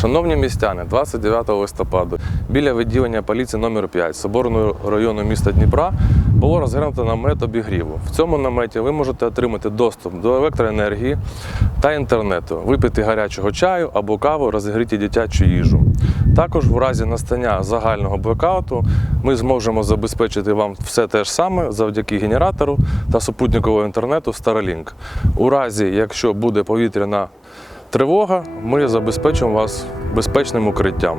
Шановні містяни, 29 листопада біля відділення поліції номер 5 Соборного району міста Дніпра було розглянуто намет обігріву. В цьому наметі ви можете отримати доступ до електроенергії та інтернету, випити гарячого чаю або каву, розігріти дитячу їжу. Також в разі настання загального блекауту ми зможемо забезпечити вам все те ж саме завдяки генератору та супутникового інтернету Starlink. У разі, якщо буде повітряна тривога, ми забезпечимо вас безпечним укриттям.